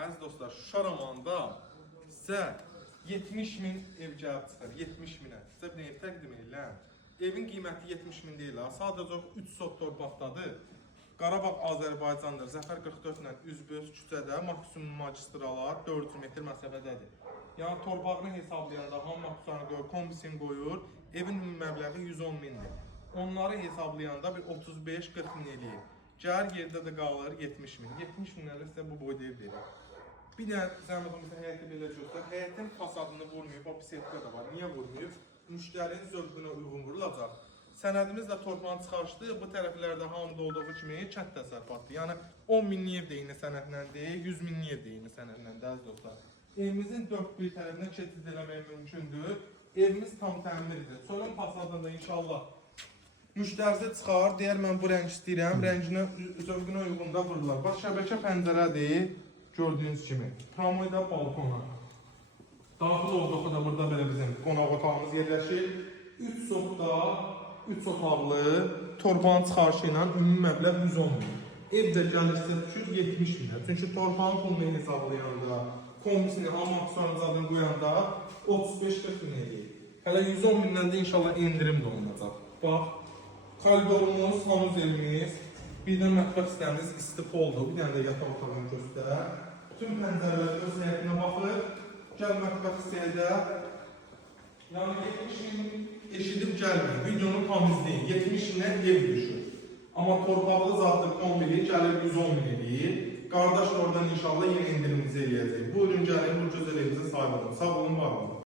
Əziz dostlar, Şuşa romanında sizə 70.000 ev gəlib çıxır, 70.000-ə. Sizə bir ev təqdim edirəm. Evin qiyməti 70.000 deyil, sadəcə 3 sot torpaqdadır. Qarabağ Azərbaycandır, Zəfər 44 ilə üzbəüz küçədə maksimum magistralar 400 metr məsafədədir. Yəni torpağını hesablayanda ham maksimumunu qoyur, komisini qoyur, evin ümumi məbləği 110 mindir. Onları hesablayanda bir 35-40 min eləyir. Gəlir yerdə də qalır 70 min. 70 minlərlə sizə bu boyda ev verir. Bir də zəhmət olmasa həyəti belə göstər. Həyətin fasadını vurmayıb, o pisetdə də var. Niyə vurmayıb? Müştərinin zövqünə uyğun vurulacaq. Sənədimizlə torpağın çıxarışdı. Bu tərəflərdə hamıda olduğu kimi kənd təsərrüfatı. Yəni 10 minlik ev deyini sənədlə deyil, 100 minlik ev deyini sənədlə dəz dostlar. Evimizin dörd bir tərəfindən keçid eləmək mümkündür. Evimiz tam təmirdir. Sorun fasadında inşallah müştərisi çıxar, deyər mən bu rəng istəyirəm, rənginə, zövqünə uyğun da vururlar. Bax, şəbəkə pəncərədir, gördüyünüz kimi. Tramvayda balkona. Daxil olduqda da burada belə bizim qonaq otağımız yerləşir. 3 otaqlı, torpağın çıxarışı ilə ümumi məbləğ 110 min. Ev də gəlirsə düşür 70 minə. Çünki torpağın pulunu hesablayanda, komisini, amaksiyonun qoyanda 35-40 min eləyir. Hələ 110 mindən də inşallah endirim də olunacaq. Bax, koridorumuz, havuz evimiz, bir də mətbəx istəyimiz istifoldur. Bir dənə də yataq otağını göstər. Bütün pəncərələr öz həyətinə baxır. Gəl mətbəx istəyədə. Yəni 70 min eşidib gəlmir. Videonu tam izləyin. 70 mindən ev düşür. Amma torpaqlı zatlı kombili gəlir 110 min eləyir. Qardaş oradan inşallah yenə endirimimizi eləyəcək. Buyurun gəlin, bu gözəl evimizin sahibi olun. Sağ olun, var olun.